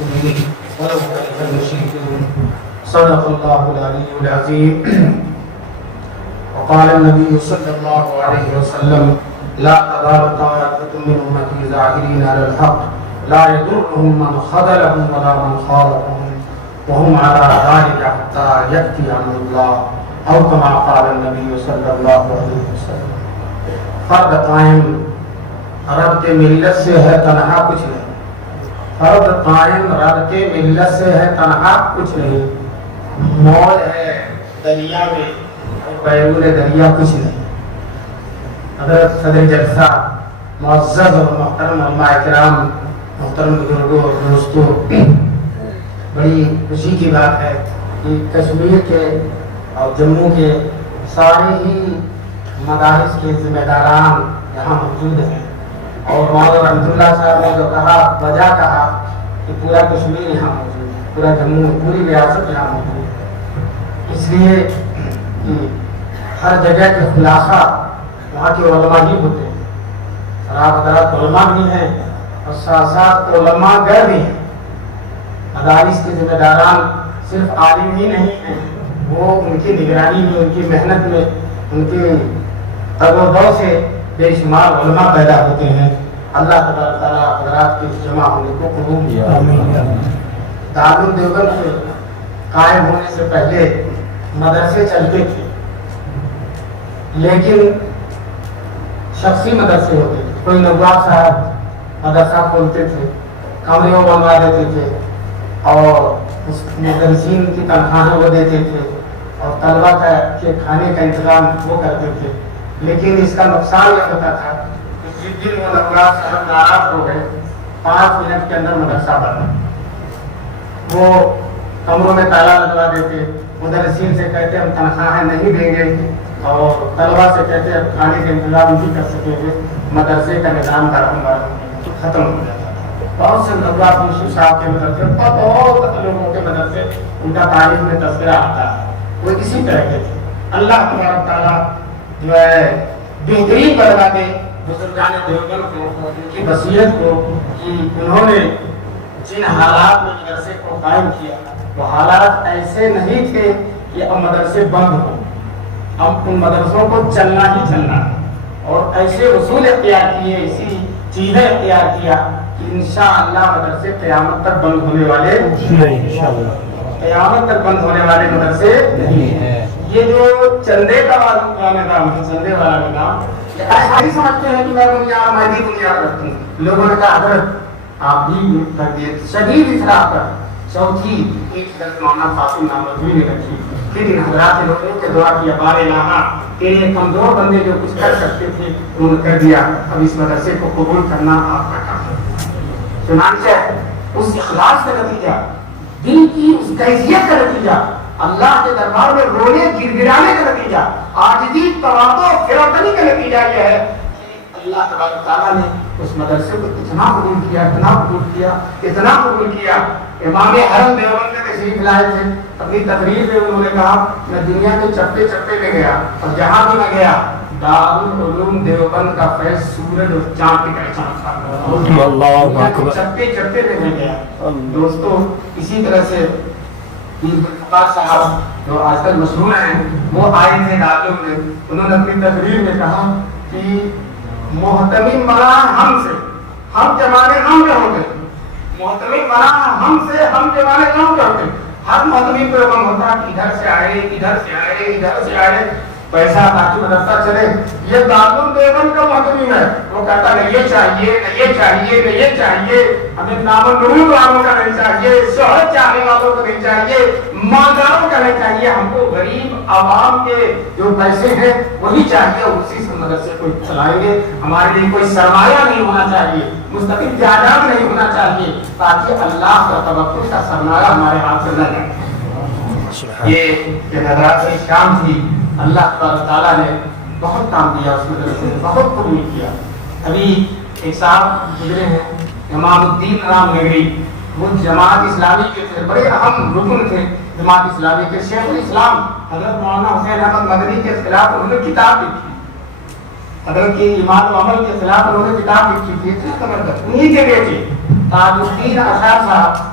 به ولو كره المشركون. صدق الله العلي العظيم. وقال النبي صلى الله عليه وسلم: لا تزال طائفة من أمتي ظاهرين على الحق لا يضرهم من خذلهم ولا من خالفهم وهم على ذلك حتى يأتي أمر الله أو كما قال النبي صلى الله عليه وسلم. فرد قائم ربط ملت سے ہے تنہا کچھ نہیں. فرد قائم ربط ملت سے ہے تنہا کچھ نہیں. موج ہے دریا میں اور بیرون دریا کچھ نہیں. حضرت صدر جلسہ، معزز اور محترم علماء کرام، محترم بزرگوں اور دوستوں، بڑی خوشی کی بات ہے کہ کشمیر کے اور جموں کے سارے ہی مدارس کے ذمہ داران یہاں موجود ہیں. اور مولانا رحمۃ اللہ صاحب نے جو کہا، وجہ کہا کہ پورا کشمیر یہاں موجود ہے، پورا جموں، پوری ریاست یہاں موجود ہے. اس لیے کہ ہر جگہ کے خلاصہ وہاں کے علماء ہی ہوتے ہیں. آپ حضرات علماء بھی ہیں اور ساتھ ساتھ علماء گر بھی ہیں. مدارس کے ذمہ داران صرف عالم ہی نہیں ہیں، وہ ان کی نگرانی میں، ان کی محنت میں، ان کی تگ و دو سے بے شمار علماء پیدا ہوتے ہیں. اللہ تبارک تعالیٰ حضرات کے جمع ہونے کو قبول کیا. دارالعلوم دیوبند کے قائم ہونے سے پہلے مدرسے چلتے تھے، لیکن شخصی مدرسے ہوتے تھے. کوئی نواب صاحب مدرسہ کھولتے تھے، کمرے وہ بنوا دیتے تھے اور اس مدرسین کی تنخواہیں وہ دیتے تھے اور طلبہ کے کھانے کا انتظام وہ کرتے تھے. لیکن اس کا نقصان یہ ہوتا تھا کہ جس دن وہ نواب صاحب ناراض ہو گئے، 5 منٹ کے اندر مدرسہ بنا. وہ کمروں میں تالا لگوا دیتے، مدرسین سے کہتے ہم تنخواہیں نہیں دیں گے اور طلبہ سے کہتے اب کھانے کا انتظام نہیں کر سکیں گے. مدرسے کا نظام ختم ہو جاتا تھا. بہت سے نواب یوسف صاحب کے مدرسے، بہت لوگوں کے مدرسے ان کا تاریخ میں تذکرہ آتا ہے، وہ اسی طرح کے تھے. اللہ تبارک تعالیٰ جو ہے بہترین بدلا دے بزرگان دیوبند کو، ان کی بصیرت کو، کہ انہوں نے جن حالات میں مدرسے کو قائم کیا وہ حالات ایسے نہیں تھے کہ اب مدرسے بند ہوں. اب ان مدرسوں کو چلنا ہی چلنا ہے اور ایسے اصول اختیار کیے، ایسی چیزیں اختیار کیا کہ انشاءاللہ مدرسے قیامت تک بند ہونے والے نہیں. قیامت تک بند ہونے والے مدرسے نہیں ہیں. یہ جو چندے کا نظام ہے، چندے والا نظام، ایسا ہی سمجھتے ہیں کہ میں مہدی بنیاد رکھوں. لوگوں نے کہا حضرت آپ بھی کر دیے، شدید اصلاح کر. چوتھی ایک حضرت مولانا قاسم نامردوی نے رکھی. پھر ان حضرات لوگوں کے دعا کیا، بار الہا تیرے کمزور بندے جو کچھ کر سکتے تھے انہوں نے کر دیا، اب اس مدرسے کو قبول کرنا آپ کا کام ہے. چنانچہ اس اخلاص کا نتیجہ، دل کی اس کیفیت کا نتیجہ، اللہ کے دربار میں رونے گر گرانے کا نتیجہ، عاجزی، تواضع، فراقنی کا نتیجہ یہ ہے کہ اللہ تبارک تعالیٰ نے اس مدرسے کو اتنا قبول کیا، اتنا قبول کیا، اتنا قبول کیا. امام حرم دیوبند میں تشریف لائے تھے. اپنی تقریر میں انہوں نے کہا میں دنیا کے چپے چپے میں گیا اور جہاں بھی میں گیا دارالعلوم دیوبند کا فیض سورج اور چاند کی طرح چمکتا تھا. چپے چپے میں گیا. دوستو اسی طرح سے صاحب جو آج کل مشہور ہیں وہ آئے تھے دارالعلوم میں. انہوں نے اپنی تقریر میں کہا کہ محتمیم مران ہم سے، ہم جمانے ہم میں ہو گئے. محتمیم مران ہم سے، ہم جمانے ہم میں ہو گئے. ہر محتمیم کو غم ہوتا کہ ادھر سے آئے، ادھر سے آئے، ادھر سے آئے، پیسہ تاکہ مدرسہ چلے. یہ دارالعلوم دیوبند کا محتمیم ہے، وہ کہتا نہ یہ چاہیے، نہ یہ چاہیے، نہ یہ چاہیے، ہمیں نام و نمود والوں کا نہیں چاہیے، شہرت چاہنے والوں کو نہیں چاہیے، مالداروں کا نہیں چاہیے. ہم کو غریب عوام کے جو پیسے ہیں وہی چاہیے، اسی سے مدرسے کو چلائیں گے. ہمارے لیے کوئی سرمایہ نہیں ہونا چاہیے، مستقل جائیداد نہیں ہونا چاہیے، تاکہ اللہ کا توکل کا سرمایہ ہمارے ہاتھ سے نہ جائے. یہ حضرات کی شام تھی. اللہ تعالیٰ نے بہت کام دیا اس مدرسے میں، بہت قبول کیا. ابھی ایک صاحب گزرے ہیں امام الدین رام نگری، وہ جماعت اسلامی کے تھے، بڑے اہم رکن تھے جماعت اسلامی کے. شیخ الاسلام حضرت مولانا حسین احمد مدنی کے خلاف انہوں نے کتاب لکھی، حضرت کی ایمان و عمل کے خلاف انہوں نے کتاب لکھی تھی. انہی کے بیٹے تاج الدین اشار صاحب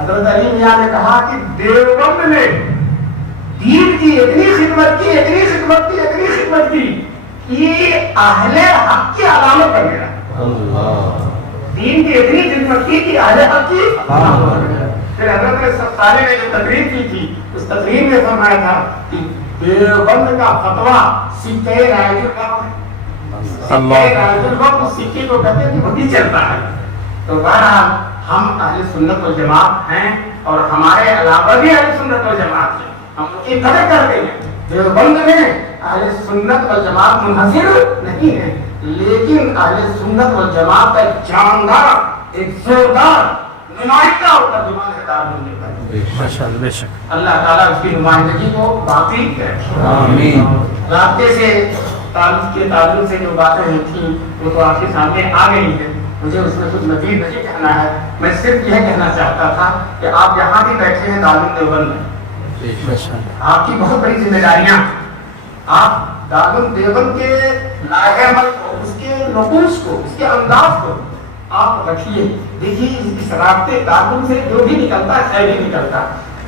حضرت علی میاں نے کہا کہ دیوبند نے دین کی اتنی خدمت کی اتنی خدمت کی اتنی خدمت کی کہ اہل حق کی علامت بن گیا. دین کی اتنی خدمت کی کہ اہل حق کی علامت بن گیا. پھر حضرت سبزاری نے جو تقریر کی تھی اس تقریر میں فرمایا تھا کہ دیوبند کا فتویٰ سکہ رائے کا سکے کو کہتے ہیں کہ وہی چلتا ہے. تو بہرحال ہم اہل سنت والجماعت ہیں اور ہمارے علاوہ بھی اہل سنت والجماعت ہیں. ہم ان کی قدر کرتے ہیں. دیوبند میں اہل سنت والجماعت منحصر نہیں ہے لیکن اہل سنت والجماعت کا ایک جاندار ایک زوردار نمائندہ اور ترجمان ہے دارالعلوم دیوبند. اللہ تعالیٰ اس کی نمائندگی کو باقی کرے. آمین. رابطے سے تعلق سے جو باتیں تھیں وہ تو آپ کے سامنے آ گئی ہیں. مجھے اس میں کچھ مزید نہیں کہنا ہے. میں صرف یہ کہنا چاہتا تھا کہ آپ یہاں بھی بیٹھے ہیں دارالعلوم دیوبند میں. آپ کی بہت بڑی ذمہ داریاں. آپ دارالعلوم دیوبند کے لائحہ عمل کو اس کے نقوش کو اس کے انداز کو آپ رکھیے. دیکھیے اس رابطے دارالعلوم سے جو بھی نکلتا ہے خیر ہی نکلتا.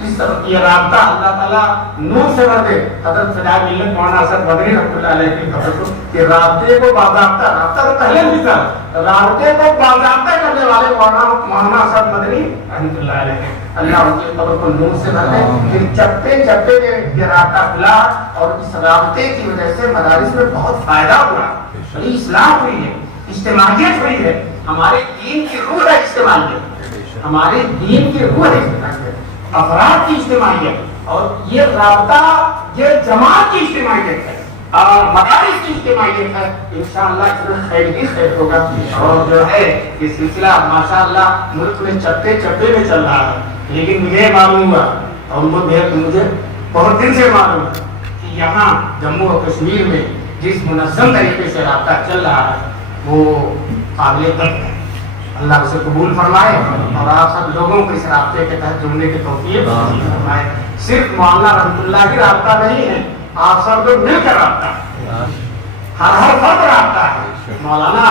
اس طرح یہ رابطہ اللہ تعالیٰ نور سے بھر دے. حضرت فدائے ملت مولانا اسد مدنی رحمۃ اللہ علیہ کی خبر کو کہ رابطے کو باضابطہ رابطہ تو پہلے بھی تھا رابطے کو باضابطہ کرنے والے مولانا اسد مدنی رحمۃ اللہ علیہ اللہ ان کی قبر کو نور سے بھر دے. پھر چپے چپے میں یہ رابطہ کھلا اور اس رابطے کی وجہ سے مدارس میں بہت فائدہ ہوا. بڑی اصلاح ہوئی ہے اجتماعیت ہوئی ہے. ہمارے دین کی روح ہے اجتماعیت. ہمارے دین کی روح ہے اجتماعیت. افراد کی اجتماعیت اور یہ رابطہ یہ جماعت کی اجتماعیت ہے اور مدارس کی اجتماعیت ہے. انشاءاللہ اس میں خیر ہی خیر ہوگا. اور جو ہے یہ سلسلہ ماشاءاللہ ملک میں چپے چپے میں چل رہا ہے. لیکن مجھے معلوم ہوا اور مجھے بہت دن سے معلوم ہے کہ یہاں جموں و کشمیر میں جس منظم طریقے سے رابطہ چل رہا ہے وہ قابل قدر ہے. اللہ اسے قبول فرمائے اور آپ سب لوگوں کو اس رابطے کے تحت جڑنے کی توفیق فرمائے. صرف مولانا رحمۃ اللہ کی رابطہ نہیں ہے آپ سب لوگ مل کر رابطہ ہر فرد رابطہ ہے. مولانا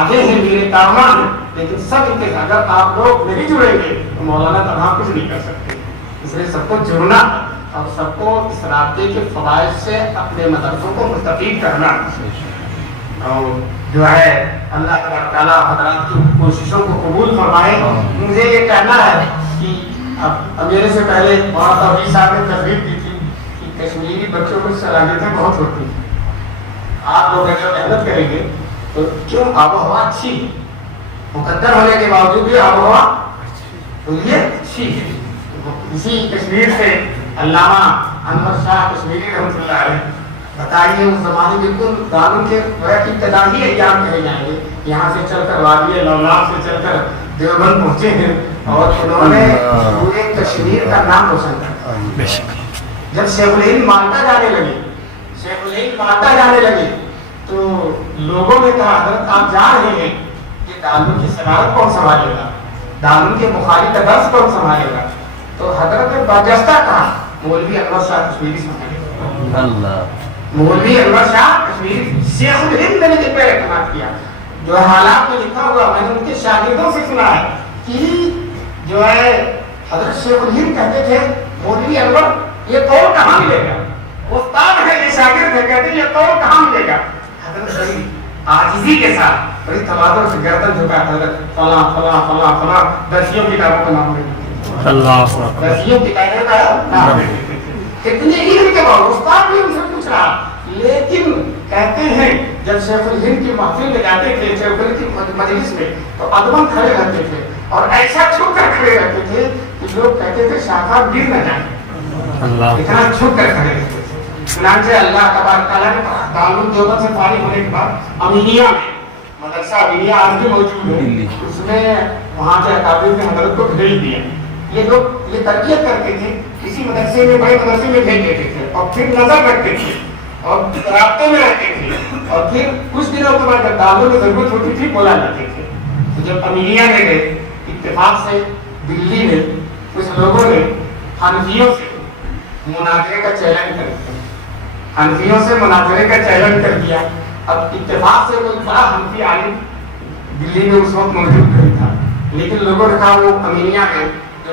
آگے ہیں میرے کارمان ہیں لیکن سب ان کے اگر آپ لوگ نہیں جڑیں گے تو مولانا تنہا کچھ نہیں کر سکتے. اس لیے سب کو جڑنا اور سب کو اس رابطے کے فوائد سے اپنے مدرسوں کو مستفید کرنا اور جو ہے اللہ تعالیٰ حضرات کی کوششوں کو قبول فرمائے. مجھے یہ کہنا ہے کہ اب میرے سے پہلے مولانا توحید صاحب نے تقریر کی تھی کہ کشمیری بچوں کو صلاحیتیں بہت ہوتی ہیں. آپ لوگ اگر محنت کریں گے تو کیوں آب و ہوا اچھی ہے مقدر ہونے کے باوجود بھی آب و ہوا اچھی ہے. اسی کشمیر سے علامہ انور شاہ کشمیری رحمۃ اللہ علیہ بتائیے اس زمانے بالکل دارالعلوم کے ابتدائی ایام کہے جائیں گے. یہاں سے چل کر وادی لولاب سے چل کر دیوبند پہنچے ہیں اور انہوں نے پورے کشمیر کا نام روشن کیا. جب شیخ الہند مالٹا جانے لگے تو لوگوں نے کہا حضرت آپ جا رہے ہیں کہ دارالعلوم کی صدارت کون سنبھالے گا دارالعلوم کے بخاری کا درس کون سنبھالے گا. تو حضرت نے برجستہ کہا مولوی انور شاہ کشمیری سنبھالے گا. مولوی انور شاہ کشمیری شیخ الہند نے جن پہ اعتماد کیا. جو حالات میں لکھا ہوا میں نے ان کے شاگردوں سے سنا ہے کہ جو ہے حضرت شیخ الہند کہتے تھے مولوی انور یہ قول کہاں ملے گا. استاد ہے یہ شاگرد ہے کہتے ہیں یہ قول کہاں ملے گا. حضرت بڑی عاجزی کے ساتھ بڑی تواضع سے گردن جھکا حضرت فلاں فلاں فلاں فلاں درسیوں کتابوں کا نام لے درسیوں کتابوں کا نام لے کتنے علم کے بعد استاد بھی ان سے پوچھ رہا. لیکن کہتے ہیں جب شیخ الہند کی محفل میں جاتے تھے شیخ الہند کی مجلس میں تو ادبن کھڑے رہتے تھے اور ایسا چھپ کر کھڑے رہتے تھے کہ لوگ کہتے تھے شاخاب گر نہ جائیں. اتنا چھپ کر کھڑے رہتے تھے. چنانچہ اللہ تبارک تعالیٰ نے دارالعلوم دیوبند سے فارغ ہونے کے بعد امینیہ میں مدرسہ امینیہ آج بھی موجود ہے اس میں وہاں کے اکابر نے حضرت کو بھیج دیا. یہ لوگ یہ تربیت کرتے تھے کسی مدرسے میں بڑے مدرسے میں بھیج دیتے تھے اور پھر نظر رکھتے تھے اور رابطے میں رہتے تھے اور پھر کچھ دنوں کے بعد جب دارالعلوم میں ضرورت ہوتی تھی بولا جاتے تھے. تو جب امینیہ میں گئے اتفاق سے دلی میں کچھ لوگوں نے حنفیوں سے مناظرے کا چیلنج کر دیا. حنفیوں سے مناظرے کا چیلنج کر دیا. اب اتفاق سے کوئی بڑا حنفی عالم دلی میں اس وقت موجود نہیں تھا لیکن لوگوں نے کہا وہ امینیہ میں جو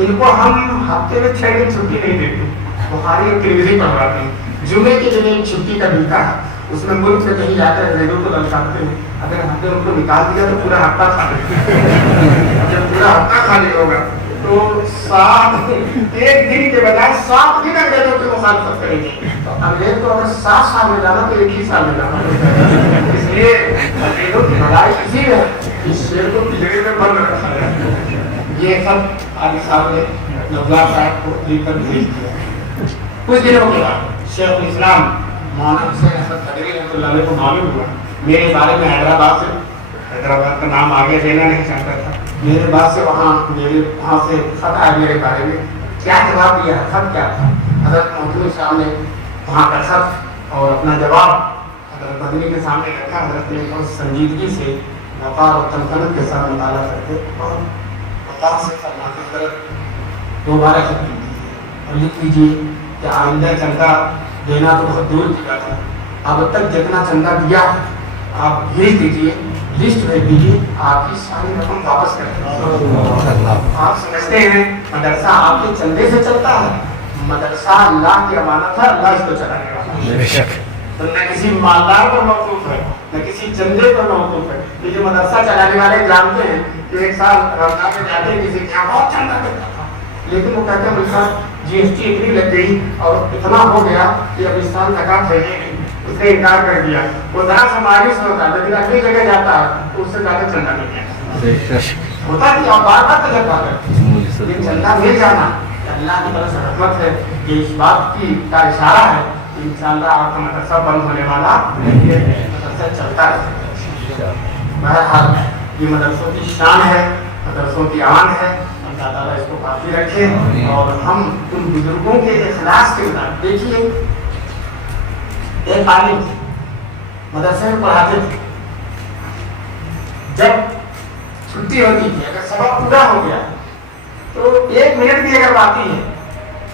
ان کو ہم ہفتے میں 6 دن چھٹی نہیں دیتے. بخاری اور ترمذی پڑھواتے ہیں. جمعے کے دن ایک چھٹی کا ملتا ہے, اس میں ملک میں کہیں جا کر انگریزوں کو للکارتے ہیں. اگر ہم نے ان کو نکال دیا تو پورا ہفتہ کھا لیں. جب پورا ہفتہ خالی ہوگا تو 1 دن کے بجائے 7 دن انگریزوں کی مخالفت کریں گے. تو انگریز کو اگر 7 سال میں جانا تو 1 ہی سال میں جانا. اس لیے انگریزوں کی لڑائی اسی میں اس شیر کو پجڑے میں بند رکھا ہے. یہ سب علی صاحب نے نواب صاحب کو لکھ کر بھیج دیا. کچھ دنوں کے بعد شیخ الاسلام مولانا حسین احمد قادری رحمۃ اللہ علیہ کو معلوم ہوا میرے بارے میں حیدرآباد کا نام آگے دینا نہیں چاہتا تھا. میرے بعد سے وہاں سے خط آیا میرے بارے میں. کیا جواب دیا, خط کیا تھا؟ حضرت مودودی صاحب نے وہاں کا خط اور اپنا جواب حضرت مدنی کے سامنے رکھا. حضرت نے بہت سنجیدگی سے وقار اور تمکنت کے ساتھ مطالعہ کرتے اور وقار سے فرماتے حضرت دوبارہ خط اور لکھ لیجیے کہ آئندہ چندہ دینا تو بہت دور کی بات ہے. اب تک جتنا چندہ دیا ہے آپ بھیج دیجیے, لسٹ بھیج دیجیے, آپ کی ساری رقم واپس کر دیں. آپ سمجھتے ہیں مدرسہ آپ کے چندے سے چلتا ہے؟ مدرسہ اللہ کی امانت ہے, اللہ اس کو چلانے والا. تو نہ کسی مالدار پر موقوف ہے نہ کسی چندے پر موقوف ہے. یہ جو مدرسہ چلانے والے جانتے ہیں کہ ایک سال رمضان میں جاتے ہیں کسی کے یہاں بہت چندہ کرتا تھا, لیکن وہ کہتے ہیں مدرسہ GST اتنی لگ گئی اور اتنا ہو گیا کہ اب اس سال زکات بھیجیں گے. اس نے انکار کر دیا. وہ ذرا سا مایوس ہوتا ہے لیکن اگلی جگہ جاتا ہے تو اس سے زیادہ چندہ مل گیا. ہوتا کہ آپ بار بار تجربہ کرتے ہیں چندہ مل جانا اللہ کی طرف سے رحمت ہے. یہ اس بات کا اشارہ ہے کہ انشاءاللہ آپ کا مدرسہ بند ہونے والا مدرسہ چلتا ہے. بہرحال یہ مدرسوں کی شان ہے, مدرسوں کی آن ہے. اللہ تعالیٰ اس کو باقی رکھے اور ہم ان بزرگوں کے اخلاص کے مطابق. دیکھیے ایک عالم مدرسے میں پڑھاتے تھے, جب چھٹی ہوتی تھی اگر سبق پورا ہو گیا تو 1 منٹ بھی اگر آتی ہے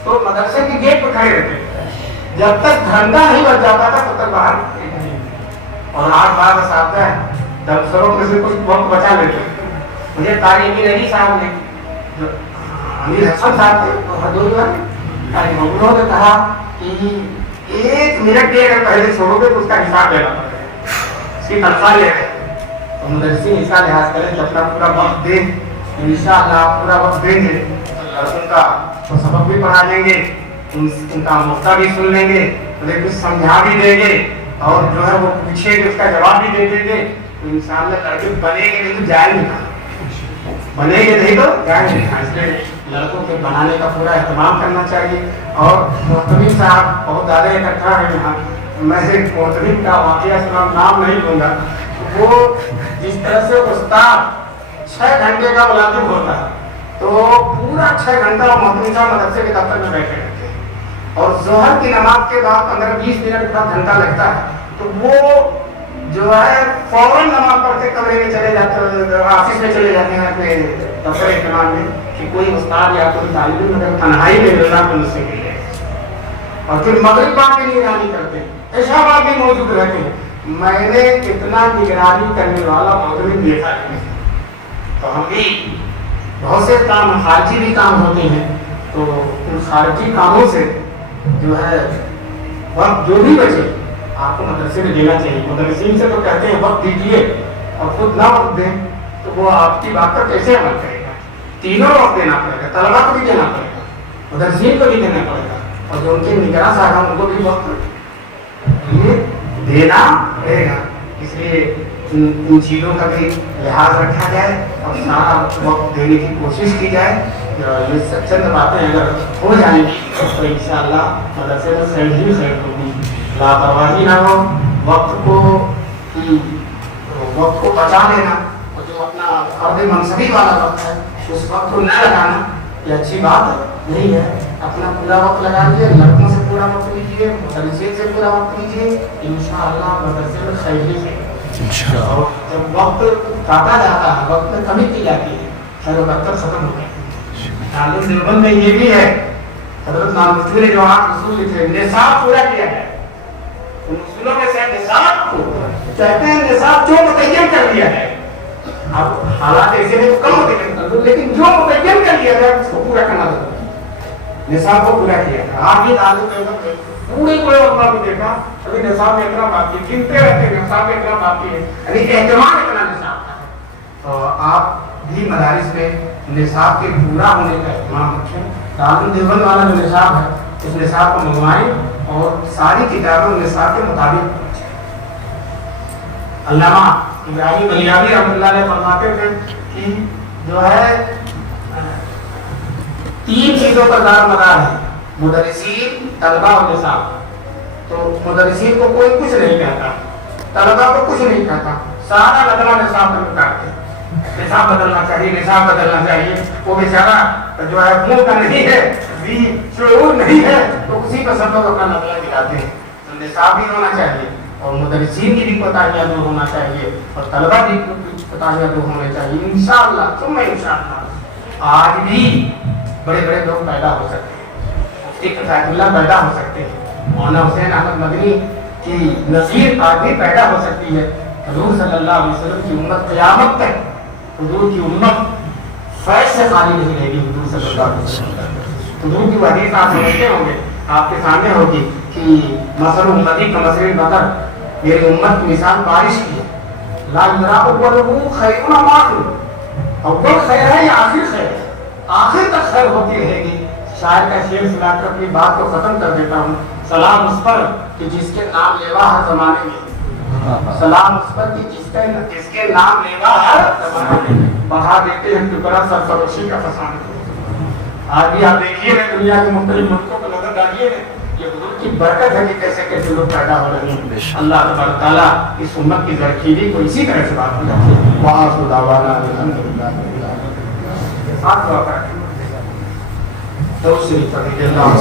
تو مدرسے کے گیٹ پہ کھڑے رہتے تھے. جب تک گھنٹہ نہیں بج جاتا تھا تب تک باہر. اور 8 بار اساتذہ ہیں دفتروں میں سے کچھ وقت بچا لیتے. مجھے طارق علی صاحب نے جو امیر حسن صاحب تھے وہ حضور نے کہا کہ 1 منٹ بھی اگر پہلے چھوڑو گے تو اس کا حساب لینا پڑے گا, اس کی تنخواہ لے رہے. تو مدرسین اس کا لحاظ کریں کہ اپنا پورا وقت دیں. انشاءاللہ آپ پورا وقت دیں گے لڑکوں کا تو سبق بھی پڑھا لیں گے, ان کا مفتہ بھی سن لیں گے, انہیں کچھ سمجھا بھی دیں گے اور جو ہے وہ پوچھے گے اس کا جواب بھی دے دیں گے. تو انشاءاللہ لڑکے بنے گے نہیں تو جائے نہیں, بنے گے نہیں تو جائے نہیں. اس لیے لڑکوں کے بنانے کا پورا اہتمام کرنا چاہیے. اور محتمم صاحب بہت زیادہ اکٹھا ہے یہاں. میں ایک محتمم کا واقعہ سنا, نام نہیں لوں گا. وہ جس طرح سے استاد 6 گھنٹے کا ملازم ہوتا ہے تو پورا 6 گھنٹہ وہ محتمم صاحب مدرسے کے دفتر میں بیٹھے رہتے ہیں. اور ظہر کی نماز کے بعد 15-20 منٹ کا گھنٹہ لگتا ہے تو وہ جو ہے فوراً نماز پڑھ کے کمرے میں چلے جاتے ہیں, آفس میں چلے جاتے ہیں اپنے دفتر اہتمام میں کہ کوئی استاد یا کوئی طالب علم اگر تنہائی میں ملنا تو مجھ سے ملے. اور پھر مغرب بعد بھی نگرانی کرتے ہیں, عشاء بعد بھی موجود رہتے ہیں. میں نے اتنا نگرانی کرنے والا موجود دیکھا ہے. تو ہم بھی بہت سے کام خارجی بھی کام ہوتے ہیں تو ان خارجی کاموں سے جو ہے وقت جو بھی بچے آپ کو مدرسے میں دینا چاہیے. مدرسین سے تو کہتے ہیں وقت دیجیے اور خود نہ وقت دیں تو وہ آپ کی بات پر کیسے عمل کرے گا. تینوں وقت دینا پڑے گا, طلبا کو بھی دینا پڑے گا, مدرسین کو بھی دینا پڑے گا, اور جو ان کے نگراں صاحب ان کو بھی وقت دینا پڑے گا. اس لیے ان چیزوں کا بھی لحاظ رکھا جائے اور سارا وقت دینے کی کوشش کی جائے. یہ سب چند باتیں اگر ہو جائیں گی تو انشاءاللہ مدرسے میں خیر ہی خیر ہوگی. لاپرواہی نہ ہو, وقت کو بچا لینا, اور جو اپنا فرد منصبی والا وقت ہے اس وقت کو نہ لگانا یہ اچھی بات نہیں ہے. اپنا پورا وقت لگا لیجیے, لڑکوں سے پورا وقت لیجیے, مدرسے سے پورا وقت لیجیے. انشاءاللہ مدرسے میں خیر ہی خیر. اور جب وقت کاٹا جاتا ہے, وقت میں کمی کی جاتی ہے, خیر و برکت ختم ہو جاتی ہے. تعلیم دیوبند میں یہ بھی ہے, حضرت نانوتوی نے جو 8 اصول لکھے, نصاب پورا کیا ہے. ان اصولوں میں سے نصاب کو کہتے ہیں, نصاب جو متعین کر دیا ہے. اب حالات ایسے نہیں تو کم ہوتے ہیں، لیکن جو متعین کر لیا جائے اس کو پورا کرنا ضروری ہے۔ نصاب کو پورا کیا ہے۔ آپ یہ تعلق ہے پورے کوئی علماء کو دیکھا ابھی نصاب میں اتنا باقی ہے، گنتے رہتے ہیں نصاب میں اتنا باقی ہے، یعنی اہتمام اتنا نصاب کا ہے۔ تو آپ بھی مدارس میں نصاب کے پورا ہونے کا اہتمام رکھیں۔ دارالعلوم دیوبند والا جو نصاب ہے اس نصاب کو منگوائیں اور ساری کتابیں نصاب کے مطابق۔ علامہ ابراہیم الیابی رحمۃ اللہ علیہ فرماتے تھے کہ جو ہے 3 چیزوں پر دار مدار ہے، مدرسین، طلبہ اور نصاب۔ تو مدرسین کو کوئی کچھ نہیں کہتا، طلبہ کو کچھ نہیں کہتا، سارا لگنا نصاب پر کاٹتے، نصاب بدلنا چاہیے، نصاب بدلنا چاہیے۔ وہ بیچارہ جو ہے منہ کا نہیں ہے، بھی شعور نہیں ہے، تو اسی پر سب لوگ اپنا نقلہ دکھاتے ہیں۔ تو نصاب بھی ہونا چاہیے اور مدرسین کی بھی کوتاہیاں دور ہونا چاہیے اور طلبہ کی کوتاہیاں دور ہونے چاہیے انشاءاللہ ثم انشاءاللہ۔ آج بھی بڑے بڑے لوگ پیدا ہو سکتے ہیں، مفتی کفایت اللہ پیدا ہو سکتے ہیں، مولانا حسین احمد مدنی کی نظیر آج بھی پیدا ہو سکتی ہے۔ حضور صلی اللہ علیہ وسلم کی امت قیامت تک، حضور کی امت فیض سے خالی نہیں رہے گی۔ حضور صلی اللہ علیہ وسلم حضور کی حدیث آپ سمجھتے ہوں گے، آپ کے سامنے ہوگی کہ مثل امتی کا مثل البقر، میری امت کی مثال بارش کی ہے، لا یدرا اوله خیر ام آخر، اول خیر ہے یا آخر خیر ہے، آخر تک خیر ہوتی رہے گی۔ شاعر کا شعر سنا کر اپنی بات کو ختم کر دیتا ہوں۔ سلام اس پر کہ جس کے نام لیوا ہر زمانے میں، سلام اس پر کہ جس کے نام لیوا ہر زمانے میں، بڑھا دیتے ہیں ٹکڑا سرفروشی کا فسانہ۔ آج بھی آپ دیکھیے نا دنیا کے مختلف ملکوں کو نظر ڈالیے نا، یہ حضور کی برکت ہے کہ کیسے کیسے لوگ پیدا ہو رہے ہیں۔ اللہ تبارک تعالیٰ اس امت کی زرخیری کو اسی طرح سے بات کرتا ہے۔ وآخر دعوانا الحمدللہ رب العالمین۔ ساتھ دعا کریں تو شریف اللہ